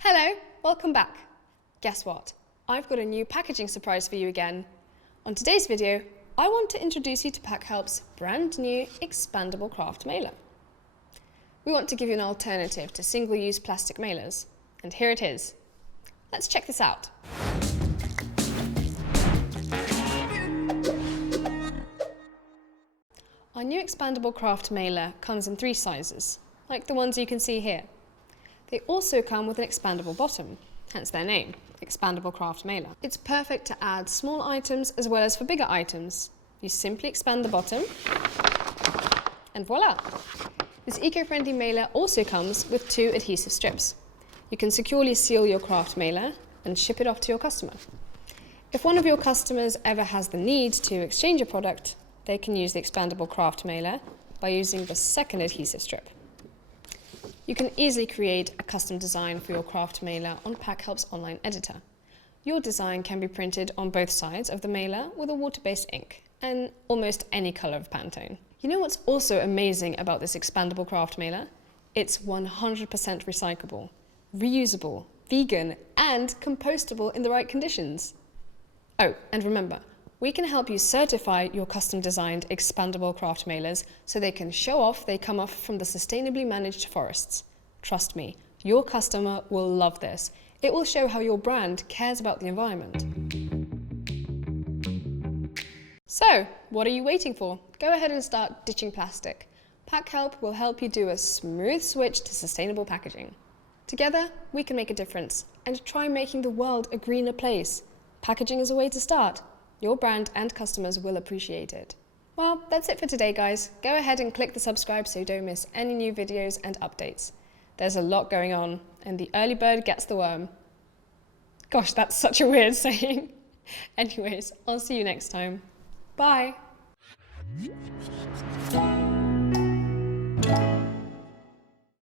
Hello, welcome back. Guess what? I've got a new packaging surprise for you again. On today's video, I want to introduce you to Packhelp's brand new Expandable Kraft mailer. We want to give you an alternative to single-use plastic mailers, and here it is. Let's check this out. Our new Expandable Kraft mailer comes in 3 sizes, like the ones you can see here. They also come with an expandable bottom, hence their name, Expandable Kraft mailer. It's perfect to add small items as well as for bigger items. You simply expand the bottom, and voila! This eco-friendly mailer also comes with 2 adhesive strips. You can securely seal your Kraft mailer and ship it off to your customer. If one of your customers ever has the need to exchange a product, they can use the Expandable Kraft mailer by using the second adhesive strip. You can easily create a custom design for your Kraft mailer on Packhelp's online editor. Your design can be printed on both sides of the mailer with a water-based ink and almost any color of Pantone. You know what's also amazing about this Expandable Kraft mailer? It's 100% recyclable, reusable, vegan, and compostable in the right conditions. Oh, and remember, we can help you certify your custom-designed Expandable Kraft mailers so they can show off they come off from the sustainably managed forests. Trust me, your customer will love this. It will show how your brand cares about the environment. So, what are you waiting for? Go ahead and start ditching plastic. Packhelp will help you do a smooth switch to sustainable packaging. Together, we can make a difference and try making the world a greener place. Packaging is a way to start. Your brand and customers will appreciate it. Well, that's it for today, guys. Go ahead and click the subscribe so you don't miss any new videos and updates. There's a lot going on, and the early bird gets the worm. Gosh, that's such a weird saying. Anyways, I'll see you next time. Bye.